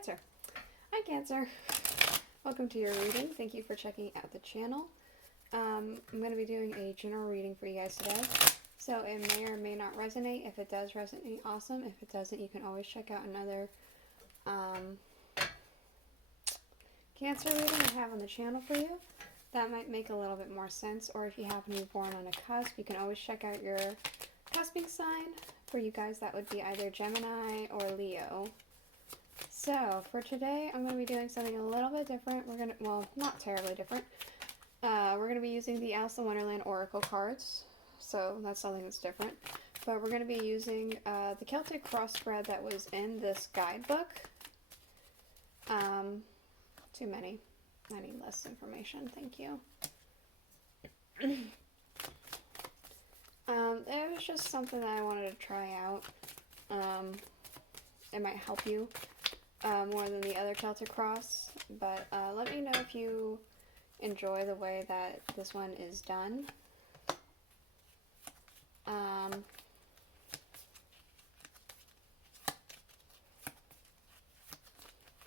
Cancer. Hi Cancer. Welcome to your reading. Thank you for checking out the channel. I'm going to be doing a general reading for you guys today. So it may or may not resonate. If it does resonate, awesome. If it doesn't, you can always check out another Cancer reading I have on the channel for you. That might make a little bit more sense. Or if you happen to be born on a cusp, you can always check out your cusping sign. For you guys, that would be either Gemini or Leo. So, for today, I'm going to be doing something a little bit different. We're going to, well, not terribly different. We're going to be using the Aleister Wonderland Oracle cards. So, that's something that's different. But we're going to be using the Celtic crossbred that was in this guidebook. Too many. I need less information. Thank you. It was just something that I wanted to try out. It might help you more than the other Celtic cross, but let me know if you enjoy the way that this one is done.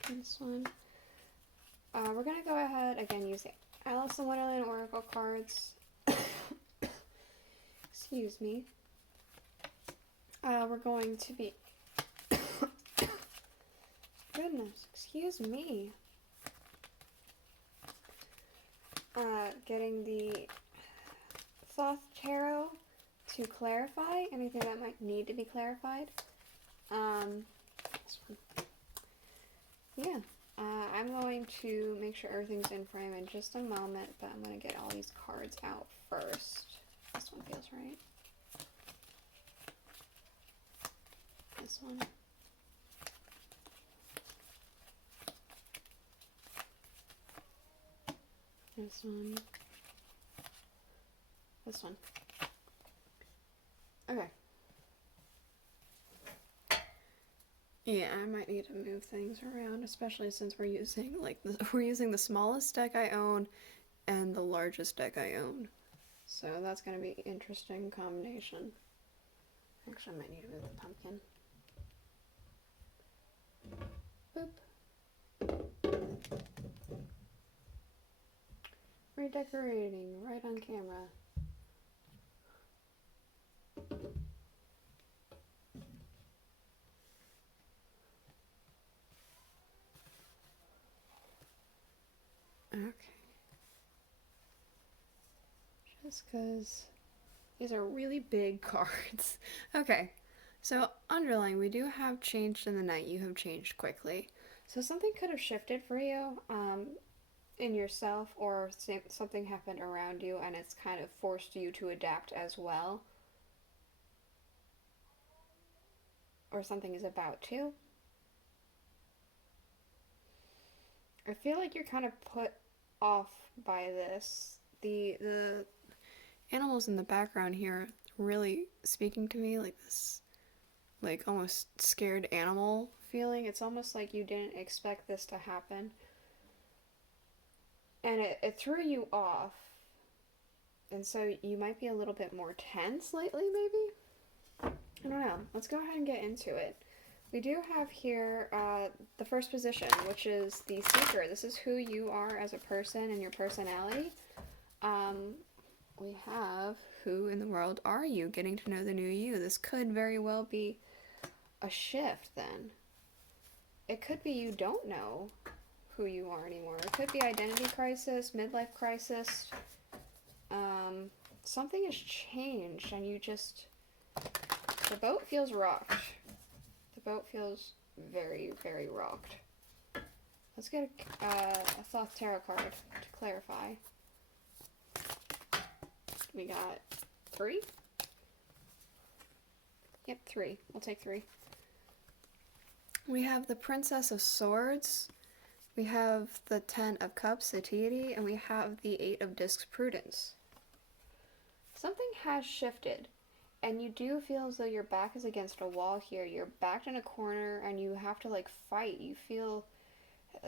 This one. We're going to go ahead, again, use the Aleister Wonderland Oracle cards. Excuse me. We're going to be... Goodness, excuse me. Getting the Thoth Tarot to clarify anything that might need to be clarified. This one. Yeah. I'm going to make sure everything's in frame in just a moment, but I'm going to get all these cards out first. This one feels right. This one. This one. This one. Okay. Yeah, I might need to move things around, especially since we're using the smallest deck I own and the largest deck I own. So that's going to be an interesting combination. Actually, I might need to move the pumpkin. Boop. Redecorating right on camera. Okay. Just because these are really big cards. Okay, so underlying, we do have changed in the night. You have changed quickly. So something could have shifted for you in yourself, or something happened around you and it's kind of forced you to adapt as well. Or something is about to. I feel like you're kind of put off by this. The animals in the background here really speaking to me, like this, like almost scared animal feeling. It's almost like you didn't expect this to happen. And it threw you off. And so you might be a little bit more tense lately, maybe? I don't know. Let's go ahead and get into it. We do have here the first position, which is the seeker. This is who you are as a person and your personality. We have who in the world are you? Getting to know the new you. This could very well be a shift then. It could be you don't know who you are anymore. It could be identity crisis, midlife crisis. Something has changed and you just... The boat feels rocked. The boat feels very, very rocked. Let's get a Thoth Tarot card to clarify. We got 3? Yep, 3. We'll take 3. We have the Princess of Swords. We have the 10 of Cups, Satiety, and we have the 8 of Discs, Prudence. Something has shifted, and you do feel as though your back is against a wall here. You're backed in a corner, and you have to, like, fight. You feel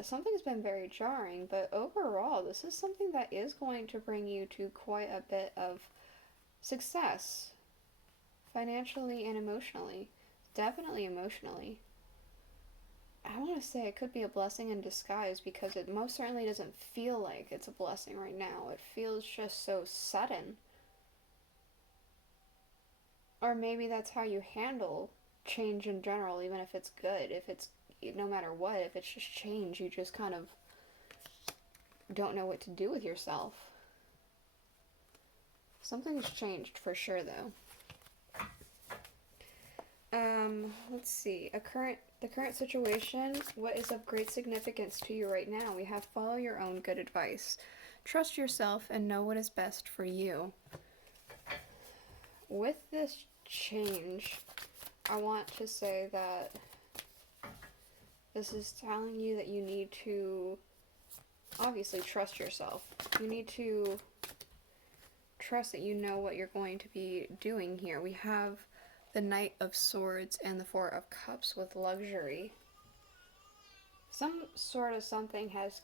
something's been very jarring, but overall, this is something that is going to bring you to quite a bit of success, financially and emotionally. Definitely emotionally. I want to say it could be a blessing in disguise because it most certainly doesn't feel like it's a blessing right now. It feels just so sudden. Or maybe that's how you handle change in general, even if it's good. If it's, no matter what, if it's just change, you just kind of don't know what to do with yourself. Something's changed for sure, though. Let's see. The current situation, what is of great significance to you right now? We have follow your own good advice. Trust yourself and know what is best for you. With this change, I want to say that this is telling you that you need to obviously trust yourself. You need to trust that you know what you're going to be doing here. We have the Knight of Swords and the Four of Cups with luxury. Some sort of something has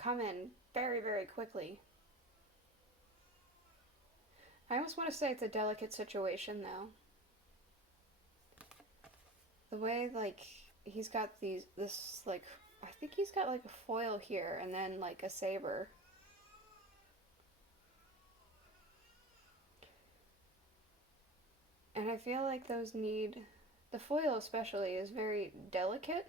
come in very, very quickly. I almost want to say it's a delicate situation, though. The way, like, he's got this, like, I think he's got, like, a foil here and then, like, a saber. And I feel like those need, the foil especially, is very delicate.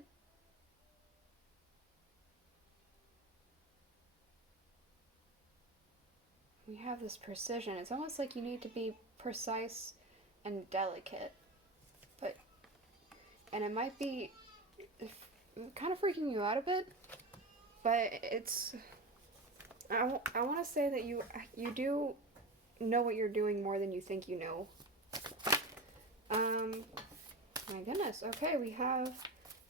We have this precision. It's almost like you need to be precise and delicate. And it might be kind of freaking you out a bit, but it's, I want to say that you do know what you're doing more than you think you know. My goodness. Okay, we have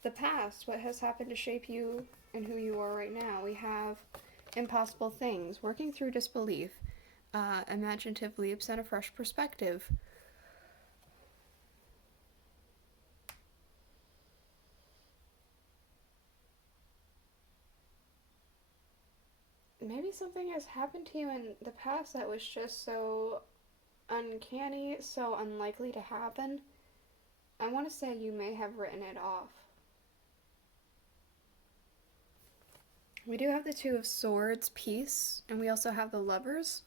the past. What has happened to shape you and who you are right now? We have impossible things, working through disbelief, imaginative leaps, and a fresh perspective. Maybe something has happened to you in the past that was just so uncanny, so unlikely to happen. I want to say you may have written it off. We do have the Two of Swords, peace, and we also have the Lovers.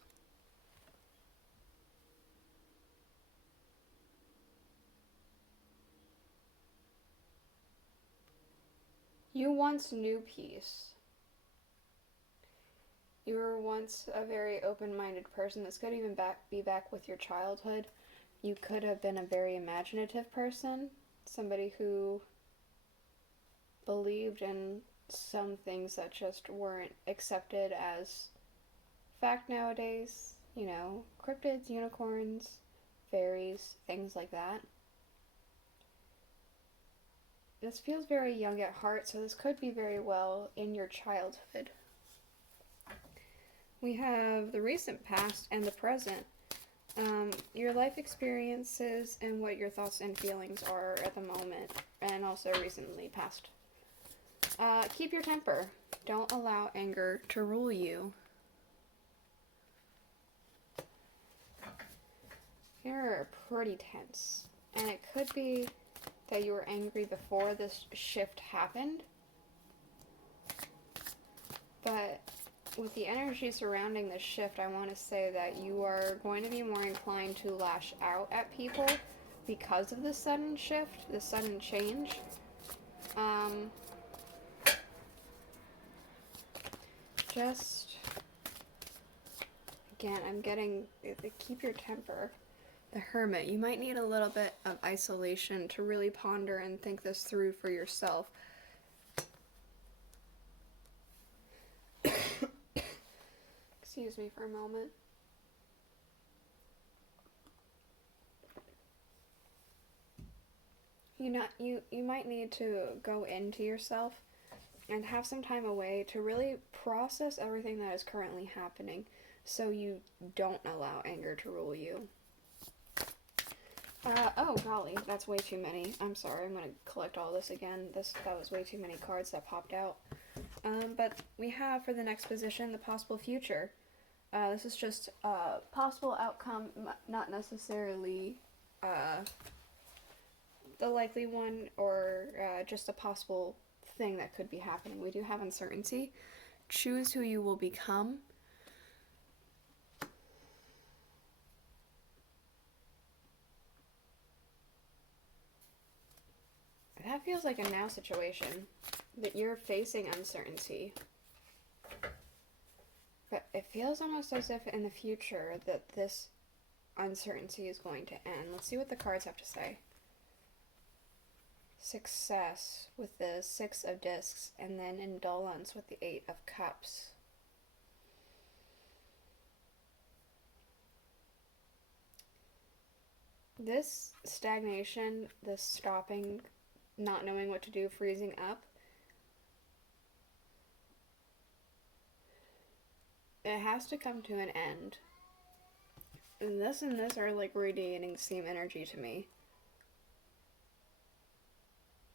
You once knew peace. You were once a very open-minded person. This could even be back with your childhood. You could have been a very imaginative person, somebody who believed in some things that just weren't accepted as fact nowadays. You know, cryptids, unicorns, fairies, things like that. This feels very young at heart, so this could be very well in your childhood. We have the recent past and the present. Your life experiences and what your thoughts and feelings are at the moment, and also recently past. Keep your temper. Don't allow anger to rule you. You're pretty tense, and it could be that you were angry before this shift happened, but with the energy surrounding this shift, I want to say that you are going to be more inclined to lash out at people because of this sudden shift, this sudden change. Just, again, I'm getting, keep your temper. The Hermit, you might need a little bit of isolation to really ponder and think this through for yourself. Excuse me for a moment. You might need to go into yourself and have some time away to really process everything that is currently happening so you don't allow anger to rule you. Oh golly, that's way too many. I'm sorry, I'm gonna collect all this again. That was way too many cards that popped out. But we have for the next position the possible future. This is just a possible outcome, not necessarily the likely one, or just a possible thing that could be happening. We do have uncertainty. Choose who you will become. That feels like a now situation, that you're facing uncertainty. But it feels almost as if in the future that this uncertainty is going to end. Let's see what the cards have to say. Success with the 6 of Discs, and then indolence with the 8 of Cups. This stagnation, this stopping, not knowing what to do, freezing up, it has to come to an end. And this are like radiating same energy to me.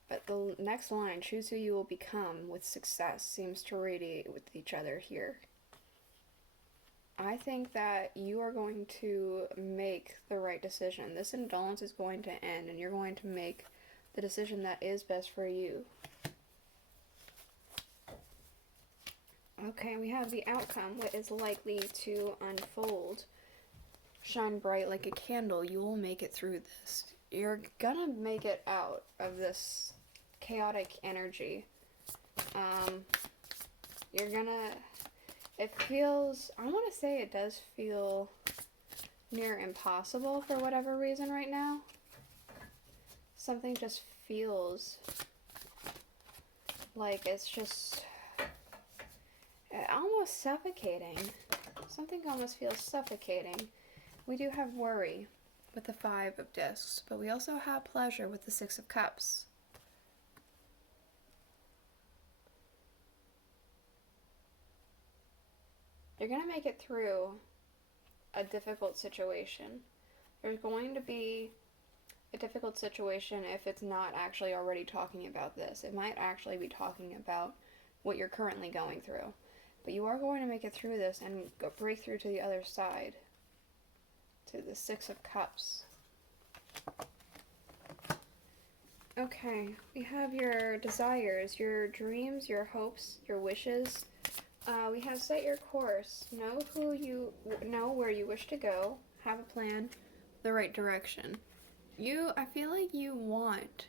But the next line, choose who you will become with success, seems to radiate with each other here. I think that you are going to make the right decision. This indolence is going to end, and you're going to make the decision that is best for you. Okay, we have the outcome, what is likely to unfold. Shine bright like a candle. You will make it through this. You're gonna make it out of this chaotic energy. You're gonna... It feels... I want to say it does feel near impossible for whatever reason right now. Something just feels like it's just almost suffocating. Something almost feels suffocating. We do have worry with the 5 of Discs, but we also have pleasure with the 6 of Cups. You're going to make it through a difficult situation. There's going to be a difficult situation if it's not actually already talking about this. It might actually be talking about what you're currently going through. But you are going to make it through this and break through to the other side. To the 6 of Cups. Okay, we have your desires, your dreams, your hopes, your wishes. We have set your course. Know where you wish to go. Have a plan, the right direction. I feel like you want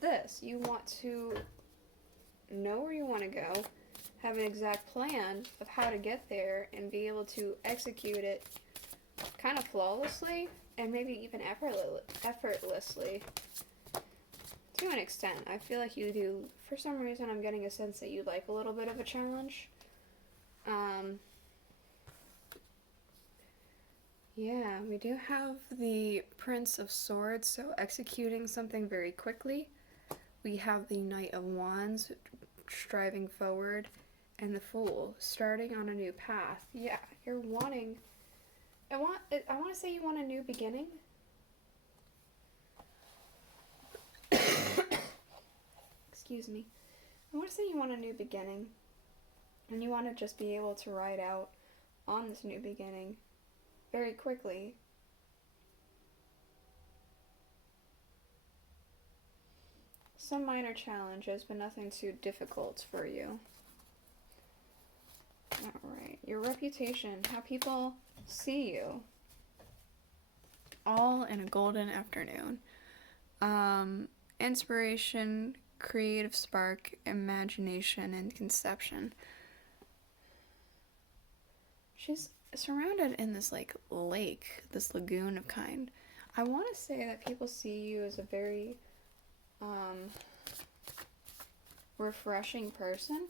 this. You want to know where you want to go, have an exact plan of how to get there, and be able to execute it kind of flawlessly, and maybe even effortlessly. To an extent, I feel like you do. For some reason, I'm getting a sense that you like a little bit of a challenge. Yeah, we do have the Prince of Swords, so executing something very quickly. We have the Knight of Wands, striving forward, and the Fool, starting on a new path. Yeah, you're wanting... I want to say you want a new beginning. Excuse me. I want to say you want a new beginning. And you want to just be able to ride out on this new beginning very quickly. Some minor challenges, but nothing too difficult for you. Alright, your reputation, how people see you. All in a golden afternoon. Inspiration, creative spark, imagination, and conception. She's surrounded in this like lake, this lagoon of kind. I want to say that people see you as a very refreshing person.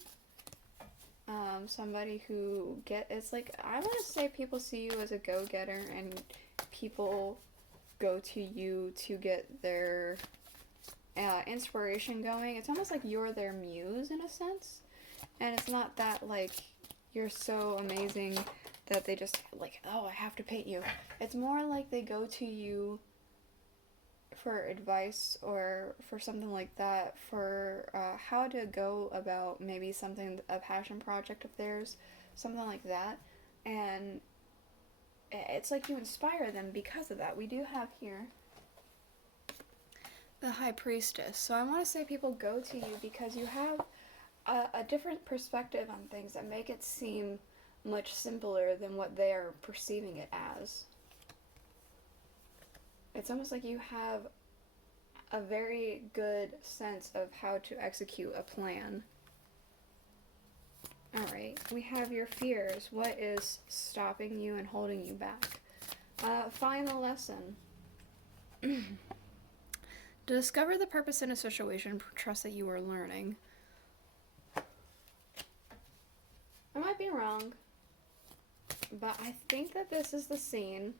Somebody who it's like, I want to say people see you as a go-getter, and people go to you to get their inspiration going. It's almost like you're their muse in a sense, and it's not that like you're so amazing that they just like, oh, I have to paint you. It's more like they go to you for advice or for something like that, for how to go about maybe something, a passion project of theirs, something like that. And it's like you inspire them because of that. We do have here the High Priestess. So I want to say people go to you because you have a different perspective on things that make it seem much simpler than what they are perceiving it as. It's almost like you have a very good sense of how to execute a plan. Alright, we have your fears. What is stopping you and holding you back? Final lesson. To discover the purpose in a situation, trust that you are learning. I might be wrong, but I think that this is the scene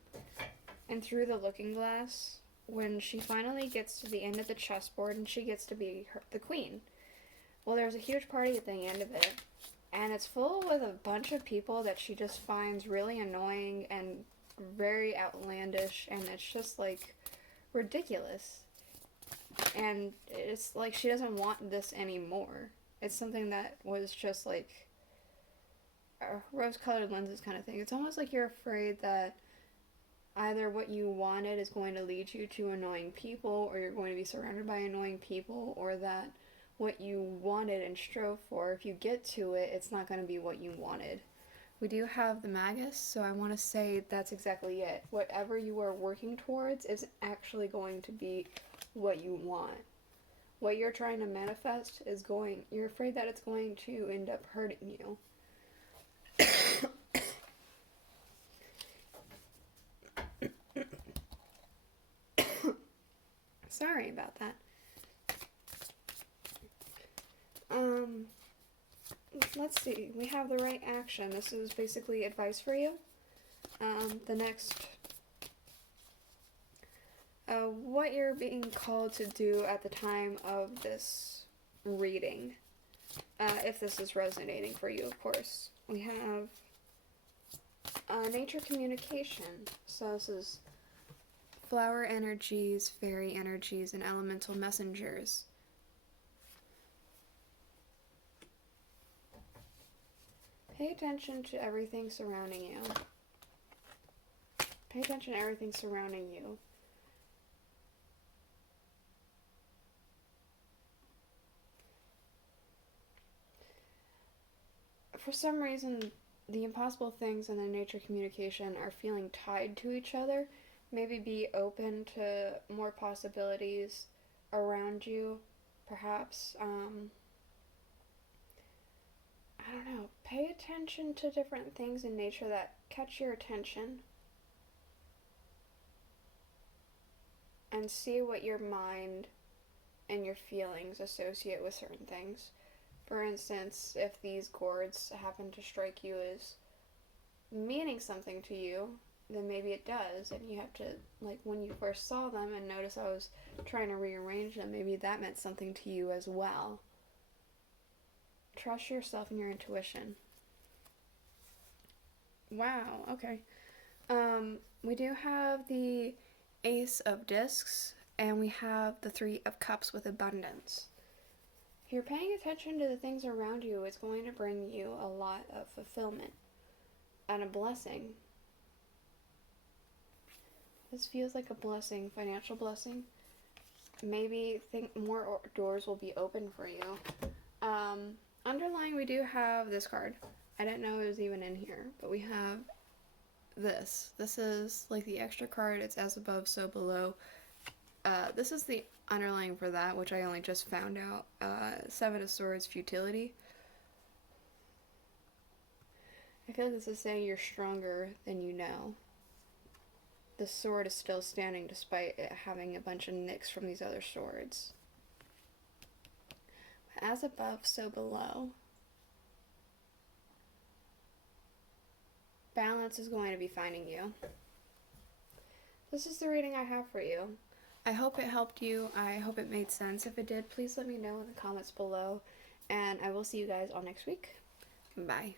in Through the Looking Glass when she finally gets to the end of the chessboard and she gets to be the queen. Well, there's a huge party at the end of it, and it's full with a bunch of people that she just finds really annoying and very outlandish, and it's just like ridiculous. And it's like she doesn't want this anymore. It's something that was just like a rose-colored lenses kind of thing. It's almost like you're afraid that either what you wanted is going to lead you to annoying people, or you're going to be surrounded by annoying people, or that what you wanted and strove for, if you get to it, it's not going to be what you wanted. We do have the Magus, so I want to say that's exactly it. Whatever you are working towards is actually going to be what you want. What you're trying to manifest is you're afraid that it's going to end up hurting you. Sorry about that. Let's see. We have the right action. This is basically advice for you. The next, what you're being called to do at the time of this reading, if this is resonating for you, of course. We have nature communication. So this is flower energies, fairy energies, and elemental messengers. Pay attention to everything surrounding you. Pay attention to everything surrounding you. For some reason, the impossible things and the nature communication are feeling tied to each other. Maybe be open to more possibilities around you, perhaps. I don't know. Pay attention to different things in nature that catch your attention. And see what your mind and your feelings associate with certain things. For instance, if these gourds happen to strike you as meaning something to you, then maybe it does, and you have to, like, when you first saw them and notice I was trying to rearrange them, maybe that meant something to you as well. Trust yourself and your intuition. Wow, okay. We do have the Ace of Discs, and we have the Three of Cups with abundance. If you're paying attention to the things around you, it's going to bring you a lot of fulfillment and a blessing. This feels like a blessing, financial blessing. Maybe think more doors will be open for you. Underlying, we do have this card. I didn't know it was even in here, but we have this. This is like the extra card. It's as above, so below. This is the underlying for that, which I only just found out. Seven of Swords, futility. I feel like this is saying you're stronger than you know. The sword is still standing despite it having a bunch of nicks from these other swords. As above, so below. Balance is going to be finding you. This is the reading I have for you. I hope it helped you. I hope it made sense. If it did, please let me know in the comments below. And I will see you guys all next week. Bye.